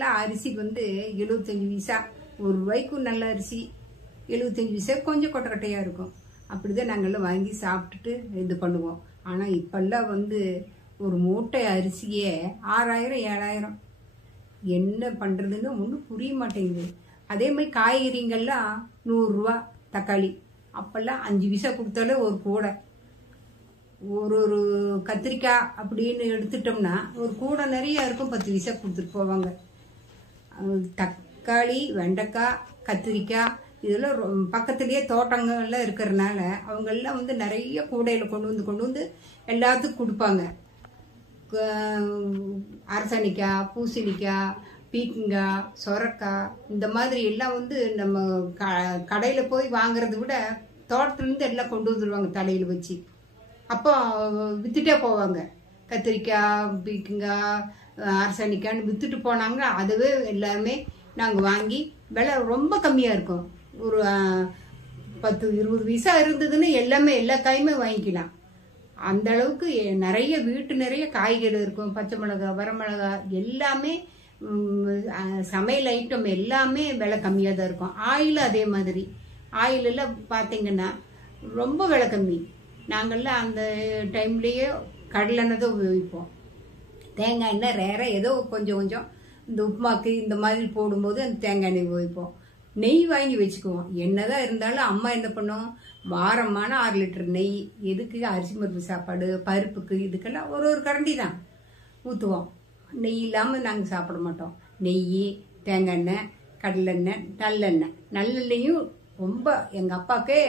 அப்பெல்லாம் அரிசி வந்து 75 பைசா, ₹1 நல்ல அரிசி 75 பைசா கொஞ்சம் கொட்டக்கட்டையா இருக்கும். அப்படிதான் நாங்கெல்லாம் வாங்கி சாப்பிட்டுட்டு இது பண்ணுவோம். ஆனா இப்பெல்லாம் வந்து ஒரு மூட்டை அரிசியே 6000 7000. என்ன பண்றதுன்னு ஒன்றும் புரிய மாட்டேங்குது. அதே மாதிரி காய்கறிங்கள்லாம் ₹100 தக்காளி, அப்பெல்லாம் 5 பைசா கொடுத்தாலே ஒரு கூடை. ஒரு கத்திரிக்காய் அப்படின்னு எடுத்துட்டோம்னா ஒரு கூடை நிறைய இருக்கும், 10 பைசா கொடுத்துட்டு போவாங்க. தக்காளி, வெண்டைக்காய், கத்திரிக்காய் இதெல்லாம் பக்கத்துலேயே தோட்டங்கள்லாம் இருக்கிறதுனால அவங்கெல்லாம் வந்து நிறைய கூடையில் கொண்டு வந்து எல்லாத்துக்கும் கொடுப்பாங்க. அரசணிக்காய், பூசணிக்காய், பீக்கங்காய், சொரக்காய் இந்த மாதிரி எல்லாம் வந்து நம்ம கடையில் போய் வாங்குறத விட தோட்டத்துலேருந்து எல்லாம் கொண்டு வந்துடுவாங்க தலையில் வச்சு. அப்போ விற்றுட்டே போவாங்க. கத்திரிக்காய், பீக்கங்காய், அரசணிக்காய்னு விற்றுட்டு போனாங்க. அதுவே எல்லாருமே நாங்கள் வாங்கி விலை ரொம்ப கம்மியாக இருக்கும். ஒரு 10-20 பைசா இருந்ததுன்னு எல்லாமே எல்லா காயுமே வாங்கிக்கலாம். அந்த அளவுக்கு நிறைய வீட்டு நிறைய காய்கறி இருக்கும். பச்சை மிளகாய், வரமிளகாய் எல்லாமே சமையல் ஐட்டம் எல்லாமே விலை கம்மியாக தான் இருக்கும். ஆயில் அதே மாதிரி. ஆயிலெல்லாம் பார்த்தீங்கன்னா ரொம்ப விலை கம்மி. நாங்கள்லாம் அந்த டைம்லேயே கடலெண்ணெய் தான் உபயோகிப்போம். தேங்காய் எண்ணெய் ரேராக ஏதோ கொஞ்சம் இந்த உப்புமாக்கு இந்த மாதிரி போடும்போது அந்த தேங்காய் எண்ணெய் உபயோகிப்போம். நெய் வாங்கி வச்சுக்குவோம். என்னதான் இருந்தாலும் அம்மா என்ன பண்ணுவோம், வாரமான 6 லிட்டர் நெய். எதுக்கு? அரிசி பருப்பு சாப்பாடு, பருப்புக்கு இதுக்கெல்லாம் ஒரு கரண்டி தான் ஊற்றுவோம். நெய் இல்லாமல் நாங்கள் சாப்பிட மாட்டோம். நெய், தேங்காய் எண்ணெய், கடலெண்ணெய், நல்லெண்ணெயும் ரொம்ப எங்கள் அப்பாவுக்கே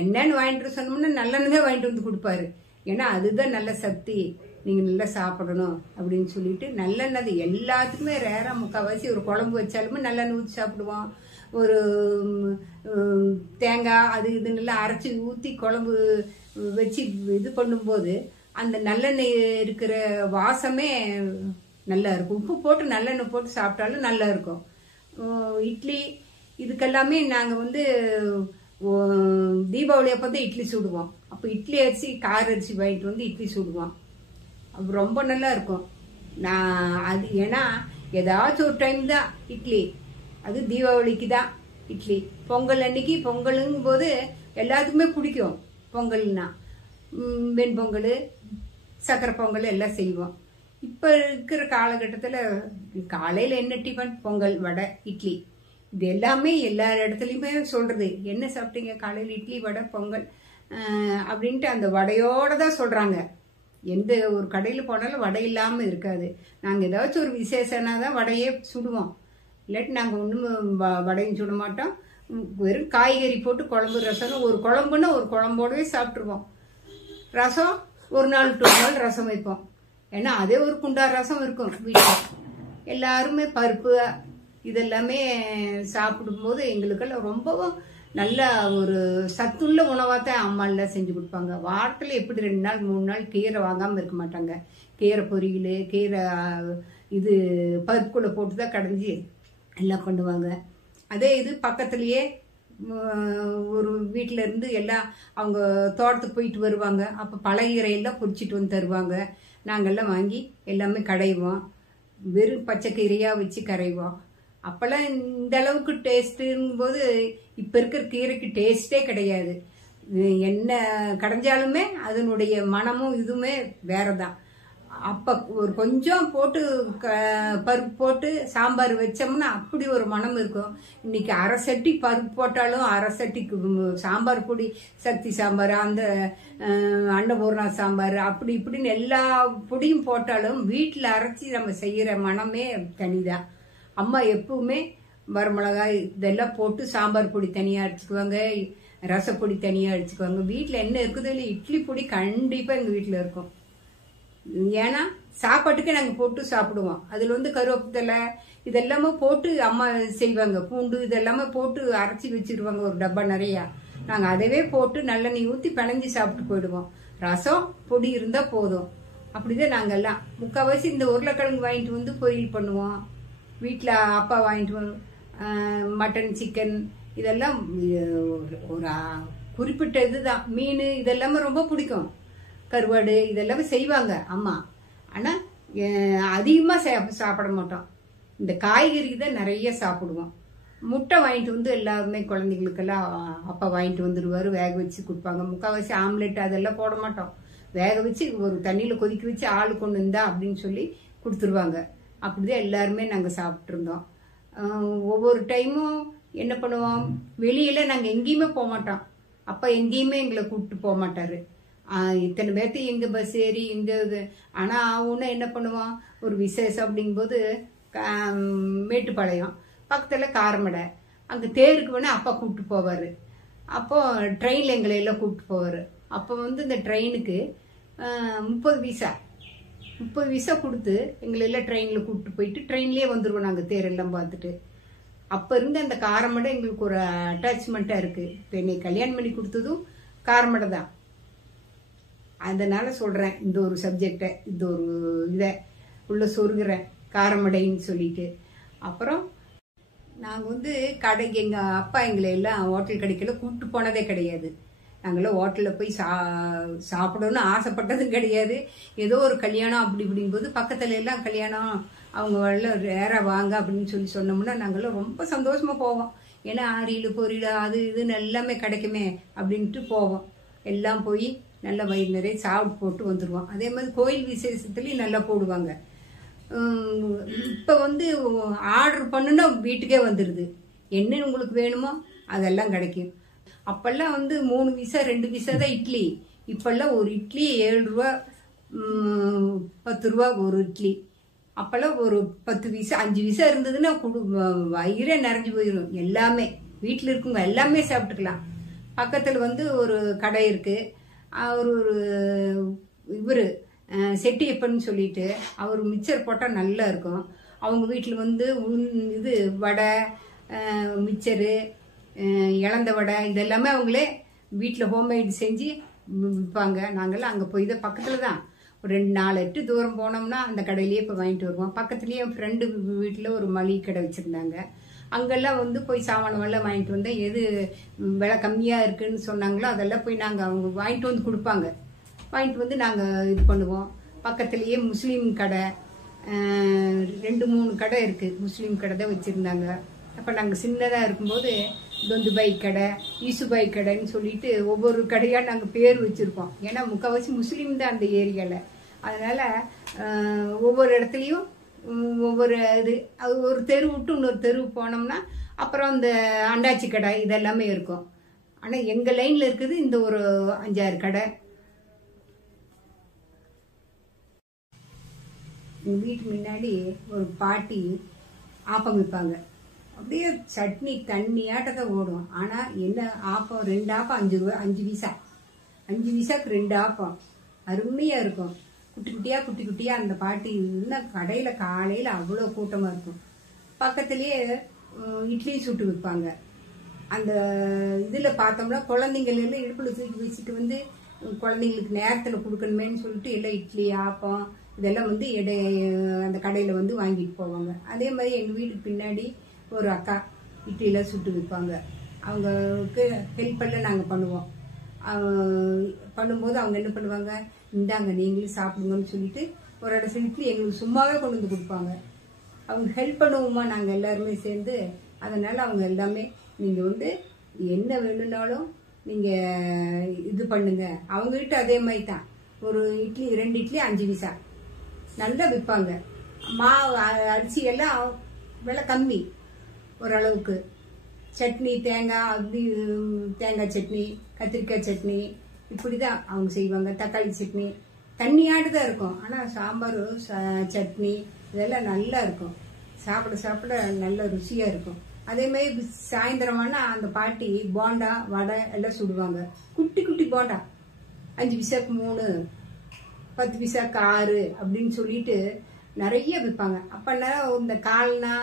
எண்ணெய்னு வாங்கிட்டு சொன்னோம்னா நல்லெண்ணெய் தான் வாங்கிட்டு வந்து கொடுப்பாரு. ஏன்னா அதுதான் நல்ல சக்தி, நீங்கள் நல்லா சாப்பிடணும் அப்படின்னு சொல்லிட்டு நல்லெண்ணெய் எல்லாத்துக்குமே ரேராக முக்கால்வாசி ஒரு குழம்பு வச்சாலுமே நல்லெண்ணெய் ஊற்றி சாப்பிடுவோம். ஒரு தேங்காய் அது இது நல்லா அரைச்சி ஊற்றி குழம்பு வச்சு இது பண்ணும்போது அந்த நல்லெண்ணெய் இருக்கிற வாசமே நல்லா இருக்கும். உப்பு போட்டு நல்லெண்ணெய் போட்டு சாப்பிட்டாலும் நல்லா இருக்கும். இட்லி இதுக்கெல்லாமே நாங்கள் வந்து தீபாவளி அப்போ தான் இட்லி சுடுவோம். அப்போ இட்லி அரிசி, கார அரிசி வாங்கிட்டு வந்து இட்லி சுடுவோம். அது ரொம்ப நல்லா இருக்கும். நான் அது ஏன்னா ஏதாச்சும் ஒரு டைம் தான் இட்லி, அது தீபாவளிக்கு தான் இட்லி. பொங்கல் அன்னைக்கு பொங்கலுங்கும் போது எல்லாத்துக்குமே பிடிக்கும். பொங்கல்னா வெண்பொங்கல், சக்கரை பொங்கல் எல்லாம் செய்வோம். இப்போ இருக்கிற காலகட்டத்தில் காலையில் என்ன டிஃபன்? பொங்கல், வடை, இட்லி. இது எல்லாமே எல்லா இடத்துலையுமே சொல்கிறது. என்ன சாப்பிட்டீங்க காலையில்? இட்லி, வடை, பொங்கல் அப்படின்ட்டு அந்த வடையோடு தான் சொல்கிறாங்க. எந்த ஒரு கடையில் போனாலும் வடை இல்லாமல் இருக்காது. நாங்கள் ஏதாச்சும் ஒரு விசேஷம்னா தான் வடையே சுடுவோம். இல்லாட்டி நாங்கள் ஒன்றும் வடையும் சுட மாட்டோம். வெறும் காய்கறி போட்டு குழம்பு, ரசம். ஒரு குழம்புன்னா ஒரு குழம்போடவே சாப்பிட்ருவோம். ரசம் 1 நாள் 2 நாள் ரசம் வைப்போம். ஏன்னா அதே ஒரு குண்டா ரசம் இருக்கும் வீட்டில். எல்லாருமே பருப்பு இதெல்லாமே சாப்பிடும்போது எங்களுக்கெல்லாம் ரொம்பவும் நல்ல ஒரு சத்துள்ள உணவாக தான் அம்மா எல்லாம் செஞ்சு கொடுப்பாங்க. வாரத்தில் எப்படி 2 நாள் 3 நாள் கீரை வாங்காமல் இருக்க மாட்டாங்க. கீரை பொரியல், கீரை இது பருப்புக்குள்ளே போட்டு தான் கடைஞ்சி எல்லாம் பண்ணுவாங்க. அதே இது பக்கத்துலேயே ஒரு வீட்டில் இருந்து எல்லாம் அவங்க தோட்டத்துக்கு போயிட்டு வருவாங்க. அப்போ பழகீரையெல்லாம் பொரிச்சிட்டு வந்து தருவாங்க. நாங்கள்லாம் வாங்கி எல்லாமே கடைவோம். வெறும் பச்சை கீரையாக வச்சு கரைவோம். அப்போல்லாம் இந்த அளவுக்கு டேஸ்ட்டுங்கும் போது இப்போ இருக்கிற கீரைக்கு டேஸ்ட்டே கிடையாது. என்ன கடைஞ்சாலுமே அதனுடைய மனமும் இதுவுமே வேறு தான். அப்போ ஒரு கொஞ்சம் போட்டு பருப்பு போட்டு சாம்பார் வச்சோம்னா அப்படி ஒரு மனம் இருக்கும். இன்னைக்கு அரை சட்டி பருப்பு போட்டாலும் அரை சட்டிக்கு சாம்பார் பொடி, சக்தி சாம்பார், அந்த அன்னபூர்ணா சாம்பார், அப்படி இப்படின்னு எல்லா பொடியும் போட்டாலும் வீட்டில் அரைச்சி நம்ம செய்கிற மனமே தனிதான். அம்மா எப்பவுமே வரமிளகாய் இதெல்லாம் போட்டு சாம்பார் பொடி தனியாக அடிச்சுக்குவாங்க, ரசப்பொடி தனியாக அடிச்சுக்குவாங்க. வீட்டில் என்ன இருக்குதோ இல்லை இட்லி பொடி கண்டிப்பாக எங்கள் வீட்டில் இருக்கும். ஏன்னா சாப்பாட்டுக்கே நாங்கள் போட்டு சாப்பிடுவோம். அதில் வந்து கருவேப்பிலை இதெல்லாமே போட்டு அம்மா செய்வாங்க. பூண்டு இதெல்லாமே போட்டு அரைச்சி வச்சிருவாங்க ஒரு டப்பா நிறையா. நாங்கள் அதவே போட்டு நல்லெண்ணெய் ஊற்றி பிணைஞ்சி சாப்பிட்டு போயிடுவோம். ரசம் பொடி இருந்தால் போதும். அப்படிதான் நாங்கள்லாம் முக்கால்வாசி இந்த உருளைக்கிழங்கு வாங்கிட்டு வந்து பொரியல் பண்ணுவோம். வீட்டில் அப்பா வாங்கிட்டு வந்து மட்டன், சிக்கன் இதெல்லாம் ஒரு குறிப்பிட்ட இதுதான். மீன் இதெல்லாமே ரொம்ப பிடிக்கும். கருவாடு இதெல்லாமே செய்வாங்க அம்மா. ஆனால் அதிகமாக சாப்பிட மாட்டோம். இந்த காய்கறி தான் நிறைய சாப்பிடுவோம். முட்டை வாங்கிட்டு வந்து எல்லாருமே குழந்தைங்களுக்கெல்லாம் அப்பா வாங்கிட்டு வந்துடுவார், வேக வச்சு கொடுப்பாங்க. முக்கால்வாசி ஆம்லெட் அதெல்லாம் போட மாட்டோம், வேக வச்சு ஒரு தண்ணியில் கொதிக்க வச்சு ஆள் கொண்டு இருந்தா அப்படின்னு சொல்லி கொடுத்துருவாங்க. அப்படிதான் எல்லாருமே நாங்கள் சாப்பிட்ருந்தோம். ஒவ்வொரு டைமும் என்ன பண்ணுவோம், வெளியில நாங்கள் எங்கேயுமே போக மாட்டோம். அப்பா எங்கேயுமே எங்களை கூப்பிட்டு போக மாட்டாரு. இத்தனை பேர்த்து எங்க பஸ் ஏறி எங்க இது. ஆனால் ஆகும்னா என்ன பண்ணுவோம், ஒரு விசேஷம் அப்படிங்கும்போது மேட்டுப்பாளையம் பக்கத்தில் காரமடை, அங்கே தேருக்கு வேணால் அப்பா கூப்பிட்டு போவார். அப்போ ட்ரெயினில் எங்களை எல்லாம் கூப்பிட்டு போவார். அப்போ வந்து இந்த ட்ரெயினுக்கு 30 விசா கொடுத்து எங்களை எல்லாம் ட்ரெயினில் கூப்பிட்டு போயிட்டு ட்ரெயின்லேயே வந்துடுவோம் நாங்கள் தேரெல்லாம் பார்த்துட்டு. அப்போ இருந்து அந்த காரமடை எங்களுக்கு ஒரு அட்டாச்மெண்ட்டாக இருக்குது. இப்போ என்னை கல்யாணம் பண்ணி கொடுத்ததும் காரமடை தான். அதனால சொல்கிறேன், இந்த ஒரு சப்ஜெக்டை, இந்த ஒரு இதை உள்ள சொருகிறேன், காரமடைன்னு சொல்லிட்டு. அப்புறம் நாங்கள் வந்து கடைக்கு எங்கள் அப்பா எங்களை எல்லாம் ஹோட்டல் கடைக்கெல்லாம் கூப்பிட்டு போனதே கிடையாது. நாங்களாம் ஹோட்டலில் போய் சாப்பிடணும்னு ஆசைப்பட்டதும் கிடையாது. ஏதோ ஒரு கல்யாணம் அப்படி இப்படிங்கும்போது பக்கத்துல எல்லாம் கல்யாணம், அவங்க எல்லாம் வேற வாங்க அப்படின்னு சொன்னோம்னா நாங்களாம் ரொம்ப சந்தோஷமா போவோம். ஏன்னா ஆரியல் பொரியல் அது இதுன்னு எல்லாமே கிடைக்குமே அப்படின்ட்டு போவோம். எல்லாம் போய் நல்லா வயிறு நிறைய சாப்பிட்டு போட்டு வந்துடுவோம். அதே மாதிரி கோயில் விசேஷத்துலேயும் நல்லா போடுவாங்க. இப்போ வந்து ஆர்டர் பண்ணுன்னா வீட்டுக்கே வந்துடுது. என்ன உங்களுக்கு வேணுமோ அதெல்லாம் கிடைக்கும். அப்பெல்லாம் வந்து 3 விசா 2 விசா தான் இட்லி. இப்பெல்லாம் ஒரு இட்லி 7 ரூபா 10 ரூபா ஒரு இட்லி. அப்பெல்லாம் ஒரு 10 விசா 5 விசா இருந்ததுன்னா வயிறே நிறைஞ்சு போயிடும். எல்லாமே வீட்டில் இருக்குங்க எல்லாமே சாப்பிட்டுக்கலாம். பக்கத்தில் வந்து ஒரு கடை இருக்கு. அவர் ஒரு இவர் செட்டியப்பன்னு சொல்லிட்டு அவர் மிச்சர் போட்டால் நல்லா இருக்கும். அவங்க வீட்டில் வந்து இது வடை, மிச்சரு, இளந்த வடை இதெல்லாமே அவங்களே வீட்டில் ஹோம்மேட் செஞ்சு விற்பாங்க. நாங்கள்லாம் அங்கே போய் தான் பக்கத்தில் தான் ஒரு 2-4 எட்டு தூரம் போனோம்னா அந்த கடையிலேயே போய் வாங்கிட்டு வருவோம். பக்கத்துலேயே என் ஃப்ரெண்டு வீட்டில் ஒரு மளிகை கடை வச்சுருந்தாங்க. அங்கெல்லாம் வந்து போய் சாமானமெல்லாம் வாங்கிட்டு வந்தேன். எது விலை கம்மியாக இருக்குன்னு சொன்னாங்களோ அதெல்லாம் போய் நாங்கள் அவங்க வாங்கிட்டு வந்து கொடுப்பாங்க. வாங்கிட்டு வந்து நாங்கள் இது பண்ணுவோம். பக்கத்துலேயே முஸ்லீம் கடை 2-3 கடை இருக்குது. முஸ்லீம் கடை தான் வச்சுருந்தாங்க. அப்போ நாங்கள் சின்னதாக இருக்கும்போது தொந்துபாய் கடை, ஈசுபாய் கடைன்னு சொல்லிட்டு ஒவ்வொரு கடையாக நாங்கள் பேர் வச்சுருப்போம். ஏன்னா முக்கால்வாசி முஸ்லீம் தான் அந்த ஏரியாவில். அதனால் ஒவ்வொரு இடத்துலையும் ஒவ்வொரு இது, அது ஒரு தெரு விட்டு இன்னொரு தெருவு போனோம்னா அப்புறம் இந்த அண்டாச்சி கடை இதெல்லாமே இருக்கும். ஆனால் எங்கள் லைனில் இருக்குது இந்த ஒரு 5-6 கடை. எங்கள் வீட்டு முன்னாடி ஒரு பாட்டி ஆப்பம் விற்பாங்க. அப்படியே சட்னி தண்ணியாட்டத்தை ஓடும். ஆனால் என்ன ஆப்பம், 2 ஆப்பம் 5 ரூபா, 5 விசா, 5 விசாக்கு 2 ஆப்பம் அருமையாக இருக்கும். குட்டி குட்டியாக அந்த பாட்டி இன்னும் கடையில் காலையில் அவ்வளோ கூட்டமாக இருக்கும். பக்கத்துலேயே இட்லி சுட்டு விற்பாங்க. அந்த இதில் பார்த்தோம்னா குழந்தைங்களெல்லாம் இடுப்பில் தூக்கி வச்சுட்டு வந்து குழந்தைங்களுக்கு நேரத்தில் கொடுக்கணுமேன்னு சொல்லிட்டு எல்லாம் இட்லி ஆப்பம் இதெல்லாம் வந்து அந்த கடையில் வந்து வாங்கிட்டு போவாங்க. அதே மாதிரி எங்கள் வீட்டுக்கு பின்னாடி ஒரு அக்கா இட்லியெல்லாம் சுட்டு விற்பாங்க. அவங்களுக்கு ஹெல்ப் பண்ண நாங்கள் பண்ணுவோம். பண்ணும்போது அவங்க என்ன பண்ணுவாங்க, இந்தாங்க நீங்களும் சாப்பிடுங்கன்னு சொல்லிட்டு ஒரு இடத்துல இட்லி எங்களுக்கு சும்மாவே கொண்டு வந்து கொடுப்பாங்க. அவங்க ஹெல்ப் பண்ணுவோமா நாங்கள் எல்லாருமே சேர்ந்து. அதனால் அவங்க எல்லாமே நீங்கள் வந்து என்ன வேணும்னாலும் நீங்கள் இது பண்ணுங்க. அவங்ககிட்ட அதே மாதிரி தான் ஒரு இட்லி 2 இட்லி 5 விசா நல்லா விற்பாங்க. மாவு அரிசி எல்லாம் விலை கம்மி ஓரளவுக்கு. சட்னி தேங்காய் அப்படி தேங்காய் சட்னி, கத்திரிக்காய் சட்னி இப்படி தான் அவங்க செய்வாங்க. தக்காளி சட்னி தண்ணியாட்டு தான் இருக்கும். ஆனால் சாம்பார் சட்னி இதெல்லாம் நல்லா இருக்கும். சாப்பிட நல்ல ருசியாக இருக்கும். அதே மாதிரி சாயந்தரமானா அந்த பாட்டி போண்டா வடை எல்லாம் சுடுவாங்க. குட்டி குட்டி போண்டா 5 விசாக்கு 3, 10 விசாக்கு 6 அப்படின்னு சொல்லிட்டு நிறைய விற்பாங்க. அப்போனா இந்த கால்னா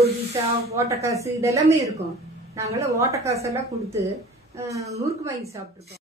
1 விசா ஓட்டக்காசு இதெல்லாமே இருக்கும். நாங்களாம் ஓட்டக்காசெல்லாம் கொடுத்து முறுக்கு வாங்கி சாப்பிட்ருக்கோம்.